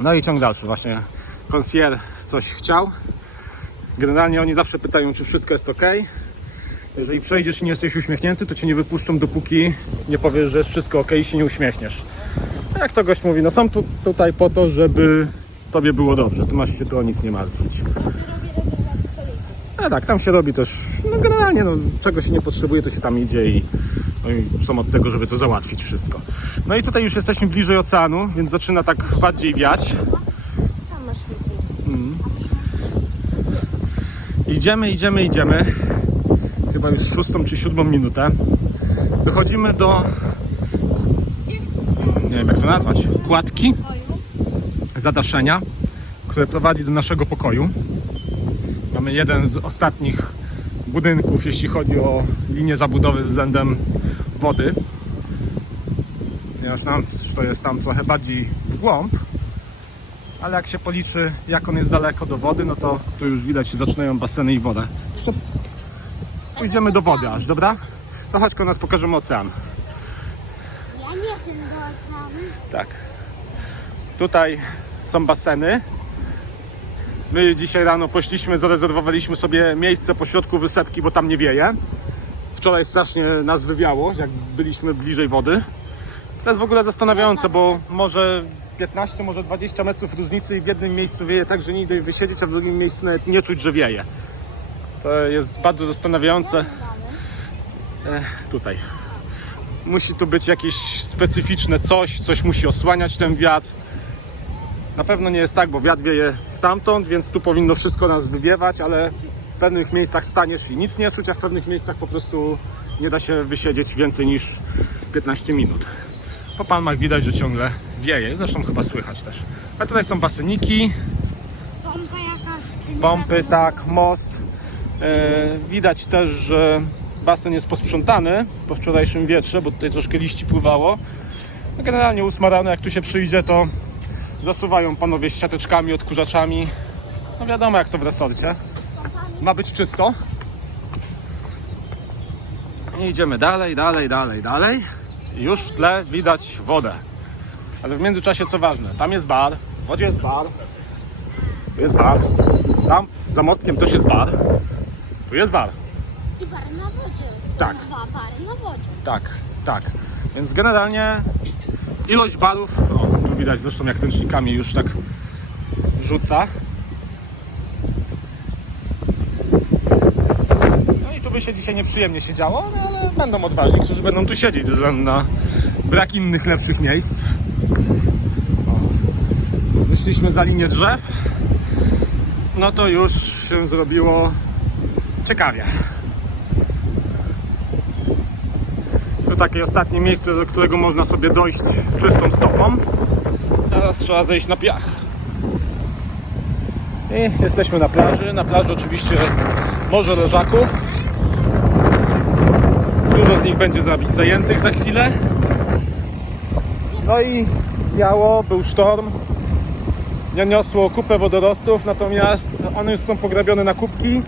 No i ciąg dalszy, właśnie concierge coś chciał. Generalnie oni zawsze pytają, czy wszystko jest ok. Jeżeli przejdziesz i nie jesteś uśmiechnięty, to cię nie wypuszczą, dopóki nie powiesz, że jest wszystko ok i się nie uśmiechniesz. A jak to gość mówi, no są tu, tutaj po to, żeby tobie było dobrze. Tu masz się tu o nic nie martwić. A tak, tam się robi też, no generalnie, no, czego się nie potrzebuje, to się tam idzie i, no i są od tego, żeby to załatwić wszystko. No i tutaj już jesteśmy bliżej oceanu, więc zaczyna tak bardziej wiać. Tam masz śmietnik. Idziemy, idziemy, idziemy. Chyba już szóstą czy siódmą minutę. Dochodzimy do. Nie wiem jak to nazwać. Kładki zadaszenia, które prowadzi do naszego pokoju. Mamy jeden z ostatnich budynków, jeśli chodzi o linię zabudowy względem wody. Ponieważ nam to jest tam trochę bardziej w głąb, ale jak się policzy, jak on jest daleko do wody, no to tu już widać zaczynają baseny i woda. Jeszcze pójdziemy do wody aż, dobra? To chodź, nas pokażemy ocean. Ja nie chcę do oceanu. Tak. Tutaj są baseny. My dzisiaj rano poszliśmy, zarezerwowaliśmy sobie miejsce po środku wysepki, bo tam nie wieje. Wczoraj strasznie nas wywiało, jak byliśmy bliżej wody. To jest w ogóle zastanawiające, bo może 15, może 20 metrów różnicy i w jednym miejscu wieje tak, że nie idę wysiedzieć, a w drugim miejscu nawet nie czuć, że wieje. To jest bardzo zastanawiające. E, tutaj. Musi tu być jakieś specyficzne coś, coś musi osłaniać ten wiatr. Na pewno nie jest tak, bo wiatr wieje stamtąd, więc tu powinno wszystko nas wywiewać, ale w pewnych miejscach staniesz i nic nie czuć, a w pewnych miejscach po prostu nie da się wysiedzieć więcej niż 15 minut. Po palmach widać, że ciągle wieje, zresztą chyba słychać też. A tutaj są baseniki, Pompa jakaś. pompy, tak, most. E, widać też, że basen jest posprzątany po wczorajszym wietrze, bo tutaj troszkę liści pływało. No generalnie ósma rano, jak tu się przyjdzie, to zasuwają panowie ściateczkami, odkurzaczami. No wiadomo, jak to w resorcie. Ma być czysto. I idziemy dalej, dalej, dalej, dalej. I Już w tle widać wodę. Ale w międzyczasie co ważne, tam jest bar, w wodzie jest bar, tu jest bar. Tam za mostkiem też jest bar. Tu jest bar. I bar na wodzie. Tak. Dwa bary na wodzie. Tak, tak. Więc generalnie ilość barów, widać zresztą jak ręcznikami już tak rzuca. No i tu by się dzisiaj nieprzyjemnie siedziało, no ale będą odważni, którzy będą tu siedzieć ze względu na brak innych lepszych miejsc. Wyszliśmy za linię drzew. No to już się zrobiło ciekawie. To takie ostatnie miejsce, do którego można sobie dojść czystą stopą. Teraz trzeba zejść na piach. I jesteśmy na plaży. Na plaży oczywiście morze leżaków. Dużo z nich będzie za- zajętych za chwilę. No i biało, był sztorm. Niosło kupę wodorostów, natomiast one już są pograbione na kubki.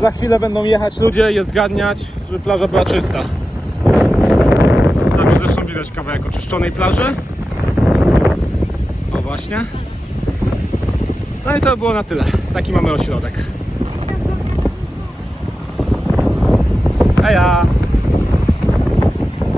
Za chwilę będą jechać ludzie i zgadniać, żeby plaża była czysta. Tam zresztą widać kawałek oczyszczonej plaży. Właśnie. No i to było na tyle. Taki mamy ośrodek. Heja!